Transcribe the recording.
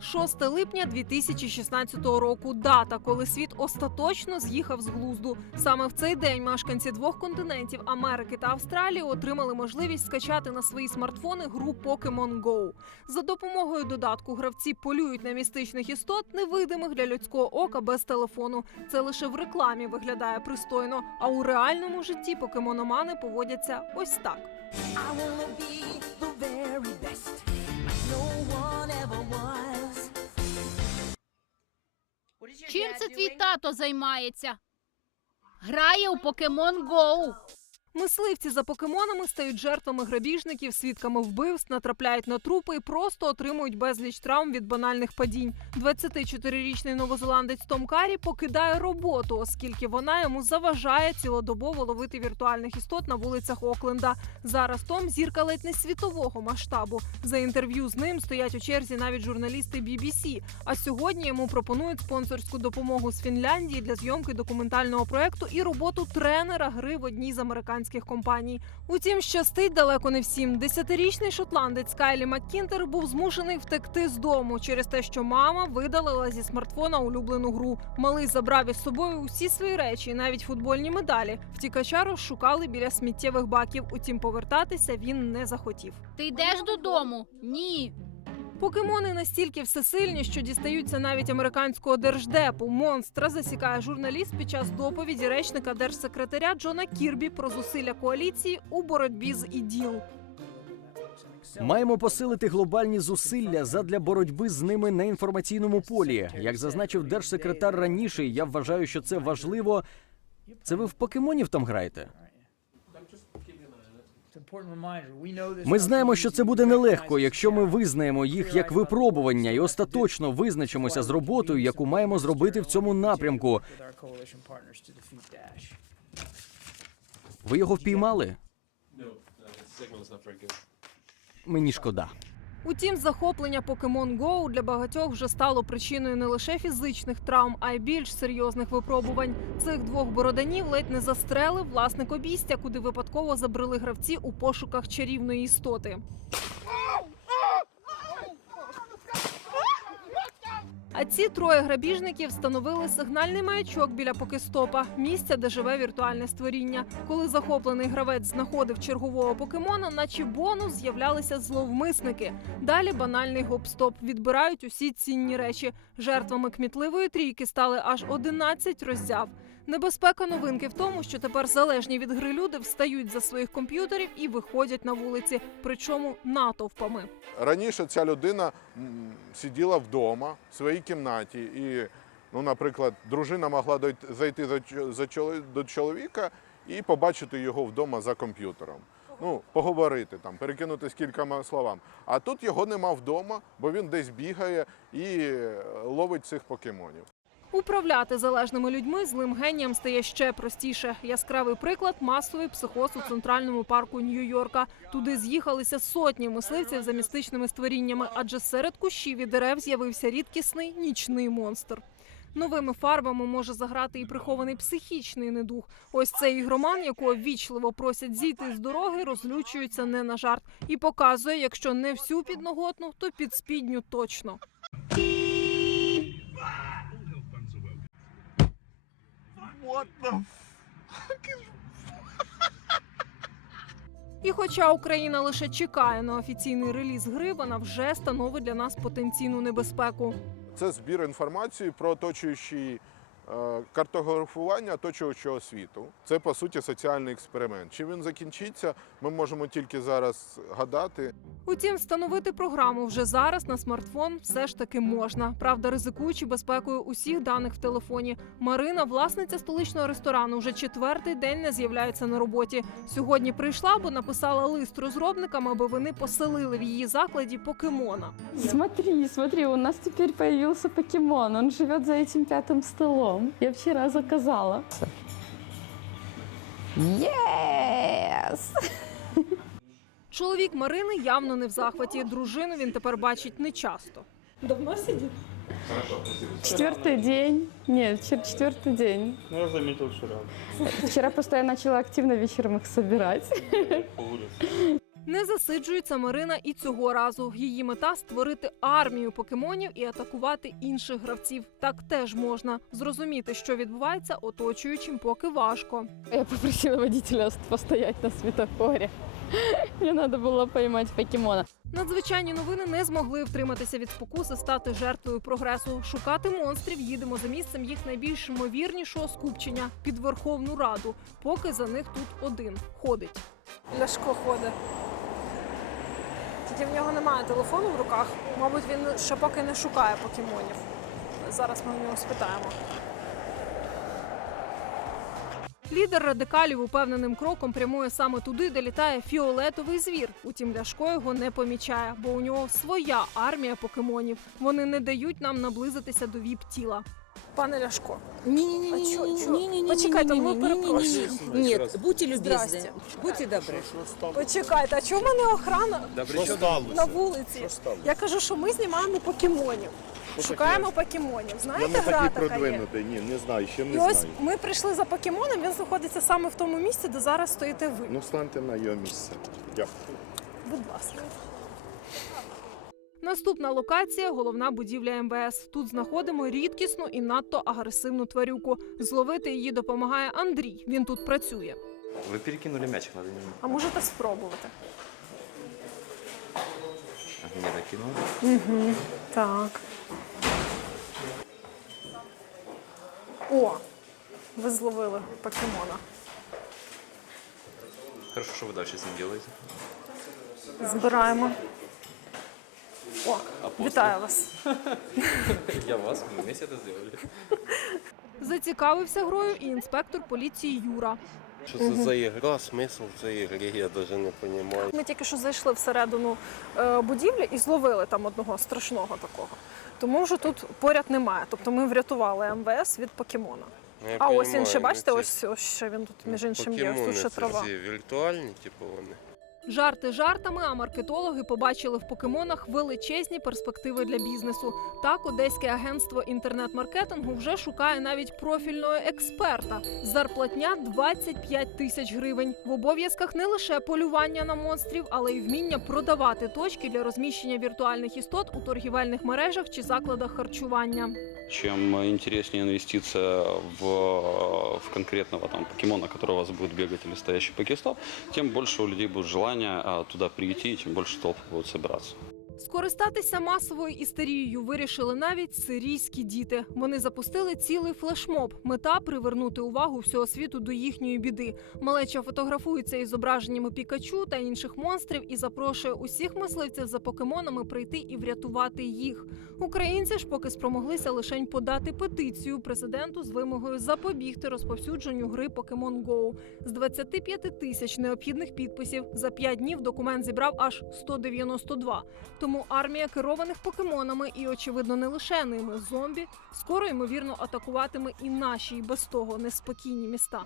6 липня 2016 року. Дата, коли світ остаточно з'їхав з глузду. Саме в цей день мешканці двох континентів Америки та Австралії отримали можливість скачати на свої смартфони гру Pokemon Go. За допомогою додатку гравці полюють на містичних істот, невидимих для людського ока без телефону. Це лише в рекламі виглядає пристойно, а у реальному житті покемономани поводяться ось так. I wanna be Чим це твій тато займається? Грає у Pokemon Go. Мисливці за покемонами стають жертвами грабіжників, свідками вбивств, натрапляють на трупи і просто отримують безліч травм від банальних падінь. 24-річний новозеландець Том Карі покидає роботу, оскільки вона йому заважає цілодобово ловити віртуальних істот на вулицях Окленда. Зараз Том зірка ледь не світового масштабу. За інтерв'ю з ним стоять у черзі навіть журналісти BBC. А сьогодні йому пропонують спонсорську допомогу з Фінляндії для зйомки документального проекту і роботу тренера гри в одній з американських компаній. Утім, щастить далеко не всім. Десятирічний шотландець Кайлі Маккінтер був змушений втекти з дому через те, що мама видалила зі смартфона улюблену гру. Малий забрав із собою усі свої речі, навіть футбольні медалі. Втікача розшукали біля сміттєвих баків. Утім, повертатися він не захотів. Ти йдеш додому? Ні. Покемони настільки всесильні, що дістаються навіть американського держдепу. Монстра засікає журналіст під час доповіді речника держсекретаря Джона Кірбі про зусилля коаліції у боротьбі з іділ. Маємо посилити глобальні зусилля задля боротьби з ними на інформаційному полі. Як зазначив держсекретар раніше, я вважаю, що це важливо. Це ви в покемонів там граєте? Ми знаємо, що це буде нелегко, якщо ми визнаємо їх як випробування і остаточно визначимося з роботою, яку маємо зробити в цьому напрямку. Ви його впіймали? Мені шкода. Утім, захоплення Pokemon Go для багатьох вже стало причиною не лише фізичних травм, а й більш серйозних випробувань. Цих двох бороданів ледь не застрелив власник обійстя, куди випадково забрели гравці у пошуках чарівної істоти. А ці троє грабіжників встановили сигнальний маячок біля покестопа, місця, де живе віртуальне створіння. Коли захоплений гравець знаходив чергового покемона, наче бонус з'являлися зловмисники. Далі банальний гоп-стоп відбирають усі цінні речі. Жертвами кмітливої трійки стали аж 11 роззяв. Небезпека новинки в тому, що тепер залежні від гри люди встають за своїх комп'ютерів і виходять на вулиці, причому натовпами. Раніше ця людина сиділа вдома в своїй кімнаті, і, ну, наприклад, дружина могла зайти за до чоловіка і побачити його вдома за комп'ютером. Ну, поговорити там, перекинутися кількома словами. А тут його нема вдома, бо він десь бігає і е, ловить цих покемонів. Управляти залежними людьми злим генієм стає ще простіше. Яскравий приклад масовий психоз у центральному парку Нью-Йорка. Туди з'їхалися сотні мисливців за містичними створіннями, адже серед кущів і дерев з'явився рідкісний нічний монстр. Новими фарбами може заграти і прихований психічний недух. Ось цей ігроман, якого вічливо просять зійти з дороги, розлючується не на жарт і показує, якщо не всю підноготну, то підспідню точно. І хоча Україна лише чекає на офіційний реліз гри, вона вже становить для нас потенційну небезпеку. Це збір інформації про оточуючий е, картографування оточуючого світу. Це по суті соціальний експеримент. Чи він закінчиться, ми можемо тільки зараз гадати. Утім, встановити програму вже зараз на смартфон все ж таки можна. Правда, ризикуючи безпекою усіх даних в телефоні. Марина, власниця столичного ресторану, вже четвертий день не з'являється на роботі. Сьогодні прийшла, бо написала лист розробникам, аби вони поселили в її закладі покемона. Смотри, смотри, у нас теперь появился покемон. Он живет за этим пятым столом. Я вчера заказала. Yes! Чоловік Марини явно не в захваті. Дружину він тепер бачить нечасто. Четвертый день. Нет, чет- четвертый день. Ну, я заметил вчера Вчера просто я начала активно вечером их собирать. по улице. Не засиджується Марина і цього разу. Її мета створити армію покемонів і атакувати інших гравців. Так теж можна зрозуміти, що відбувається оточуючим, поки важко. Я попросила водителя постоять на светофоре. Мне надо было поймать покемона. Надзвичайні новини не змогли втриматися від спокуси стати жертвою прогресу. Шукати монстрів їдемо за місцем їх найбільш ймовірнішого скупчення під Верховну Раду, поки за них тут один ходить. Ляшко ходить. Тільки в нього немає телефону в руках. Мабуть, він ще поки не шукає покемонів. Зараз ми в нього спитаємо. Лідер радикалів упевненим кроком прямує саме туди, де літає фіолетовий звір. Утім, Ляшко його не помічає, бо у нього своя армія покемонів. Вони не дають нам наблизитися до віп тіла. Пане Ляшко, Не-не-не, А чё, чё? не-не-не, Почекайте, не-не-не, мы не-не-не, перепрошуем. не-не. Нет, будьте любезны, Здрасте. будьте добры. почекайте, а чому в мене охрана на вулиці? Я кажу, що ми знімаємо покемонів. Шукаємо покемонів. Знаєте, гра така є? ні, не знаю, ще І ось ми прийшли за покемоном. Він знаходиться саме в тому місці, де зараз стоїте ви. Ну, станьте на його місце. Дякую. Будь ласка. Наступна локація головна будівля МВС. Тут знаходимо рідкісну і надто агресивну тварюку. Зловити її допомагає Андрій. Він тут працює. Вы перекинули мячик, надо не... А можете спробувати? Не докинул. Так. О! Ви зловили покемона. Хорошо, что вы дальше с ним делаете? Збираємо. О, А после? вітаю вас. Я вас, мы вместе это сделали. Зацікавився грою і інспектор поліції Юра. Що це за ігра, смисл цієї ігри, я навіть не розумію. Ми тільки що зайшли всередину е, будівлі і зловили там одного страшного такого. Тому вже тут поряд немає. Тобто ми врятували МВС від покемона. а ось він ще бачите, ось ось ще він тут між іншим є. Ось тут ще трава. віртуальні, типу вони. Жарти жартами, а маркетологи побачили в покемонах величезні перспективи для бізнесу. Так, одеське агентство інтернет-маркетингу вже шукає навіть профільного експерта. Зарплатня 25 тисяч гривень. В обов'язках не лише полювання на монстрів, але й вміння продавати точки для розміщення віртуальних істот у торгівельних мережах чи закладах харчування. Чем интереснее инвестиция в, в конкретного там покемона, который у вас будет бегать или стоящий покестоп, тем больше у людей будет желание туда прийти, тем больше толпы будут собираться. Скористатися масовою істерією вирішили навіть сирійські діти. Вони запустили цілий флешмоб. Мета привернути увагу всього світу до їхньої біди. Малеча фотографується із зображеннями Пікачу та інших монстрів і запрошує усіх мисливців за покемонами прийти і врятувати їх. Українці ж поки спромоглися лише подати петицію президенту з вимогою запобігти розповсюдженню гри Pokemon Go. З 25 тисяч необхідних підписів за 5 днів документ зібрав аж 192. Тому армія керованих покемонами і, очевидно, не лише ними зомбі скоро ймовірно атакуватиме і наші і без того неспокійні міста.